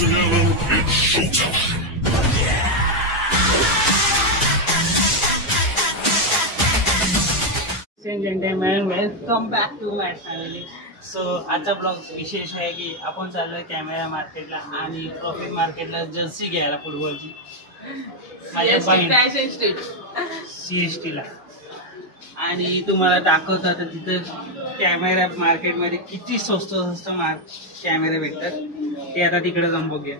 Gentlemen, welcome back to my family. So आजचा blog विशेष आहे की आपण चाललोय कॅमेरा मार्केटला आणि प्रॉफिट मार्केटला जर्सी घ्यायला फुटबॉलची माझ्या CST ला. आणि तुम्हाला दाखवत आता तिथं कॅमेरा मार्केटमध्ये किती स्वस्त कॅमेरा भेटतात ते आता तिकडे जाऊन बघूया.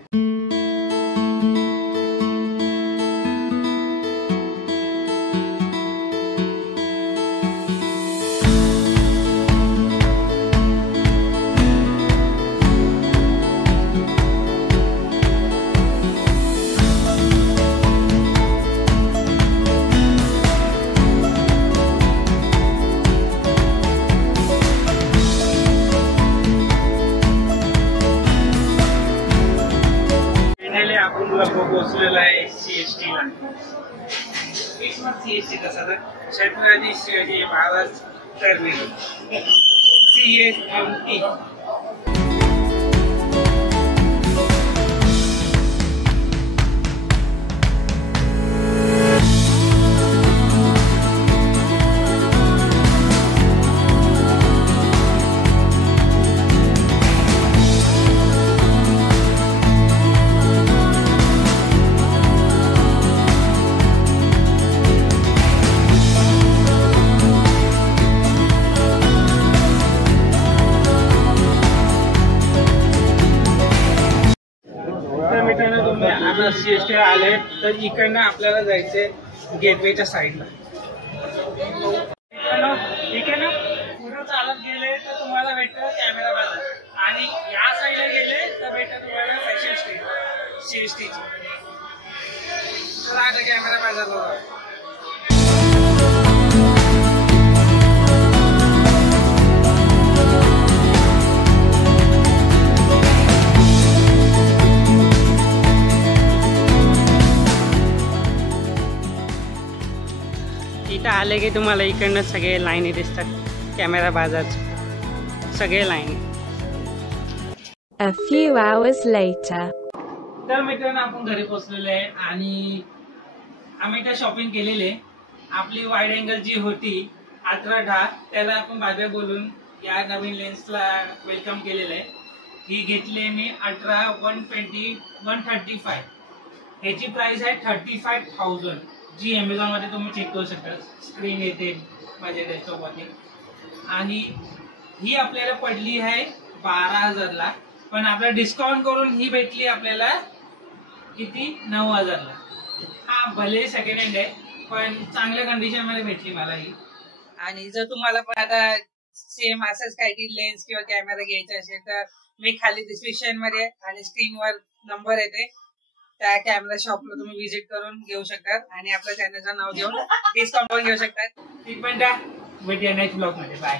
पोहोचलेला आहे CST ला. CST तसा तर Chhatrapati Shivaji Maharaj terminal CSMT. CST आले तर इकडनं आपल्याला जायचे गेटवेच्या साईडला. इकडनं पुढे चालत गेले तर तुम्हाला भेटतं कॅमेरा बाजार आणि या साईडला गेले तर भेटतं तुम्हाला फॅशन स्ट्रीट CST ची. तर आता कॅमेरा बाजारला इथं आले की तुम्हाला इकडनं सगळे लाईनी दिसतात कॅमेरा बाजारचे सगळे लाईनी. A few hours later. तर मित्रांनो आपण घरी पोहोचलेले आहे आणि आम्ही इथं शॉपिंग केलेले. आपली वाईड अँगल जी होती 18-10 त्याला आपण बाजूला बोलून या नवीन लेन्सला वेलकम केलेलं आहे. ही घेतली मी 18-120-135. ह्याची प्राइस आहे 35,000 जी Amazon मध्ये तुम्ही चेक करू शकता. स्क्रीन येते माझ्या डेस्कटॉपवरती. आणि ही आपल्याला पडली आहे 12,000 ला, पण आपल्याला डिस्काउंट करून ही भेटली आपल्याला किती 9,000 ला. हा भले सेकंड हँड आहे पण चांगल्या कंडिशन मध्ये भेटली मला ही. आणि जर तुम्हाला पण आता सेम असंच काही लेन्स किंवा कॅमेरा घ्यायचा असेल तर मी खाली डिस्क्रिप्शन मध्ये आणि स्क्रीनवर नंबर येते त्या कॅमेरा शॉपला तुम्ही व्हिजिट करून घेऊ शकतात आणि आपल्या चॅनलचं नाव घेऊन डिस्काउंट पण घेऊ शकतात. ती पण त्या भेटूया नेक्स्ट ब्लॉग मध्ये. बाय.